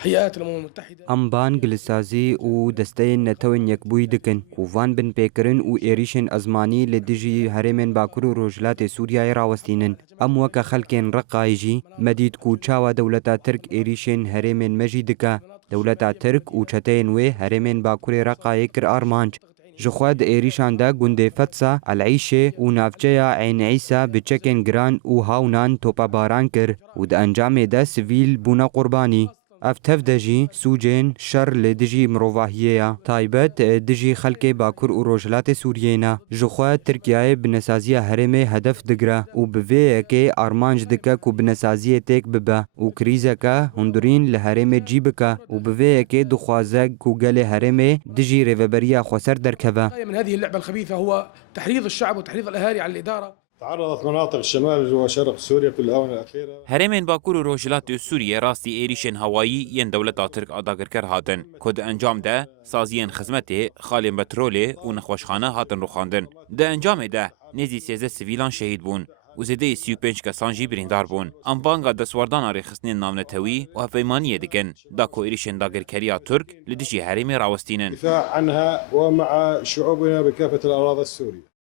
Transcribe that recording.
هيئات الأمم المتحدة. ام بان گلسازی و دستین نتوین یک بوی دکن کووان بن پیکرن و ایریشن ازمانی لدیجی هرمن باکر و روجلات سوریای راوستینن ام وک خلکن رقایجی مدید کو چاوا دولتا ترک ایریشن هرمن مجیدکا دولتا ترک و چتین و هرمن باکر رقای کر آرمانج جخواد ایریشان دا گنده فتسا العیشه و نافچه عین عیسا بچکن گران و هاونان توپا باران کر و دا انجام دا سویل بونا قربانی افتف دجی سوجین شر لدجی مروواهیه تایبت دجی خلک باکر و روجلات سوریینا جخوا ترکیه بنسازی هرم هدف دگره و بوی که آرمانج دکه کو بنسازی تک ببه و کریزه که هندورین لهرم جیبکه و بوی که دخوازه کو گل هرم دجی ریوبریا خسر درکبه. من هذه اللعبة الخبيثة هو تحريض الشعب وتحريض الأهالي على الإدارة. تعرضت مناطق الشمال وشرق سوريا في الآونة الأخيرة. هرمên Bakur û Rojhilatê Sûriyê rastî êrişên hewayî yên dewleta Tirk adagirker hatin ku di encam de saziyên xizmetê, xalên petrolê û nexweşxane hatin rûxandin. Di encamê de nêzî 13 sivîlan şehîd bûn û zêdeyê 35 kesan jî birîndar bûn. Em banga destwardana rêxistinên navnetewî û hevpeymaniyê dikin da ku êrişên dagirkeriya Tirk li dijî herêmê rawestînin. دفاع عنها ومع شعوبنا بكافة الأراضي السورية.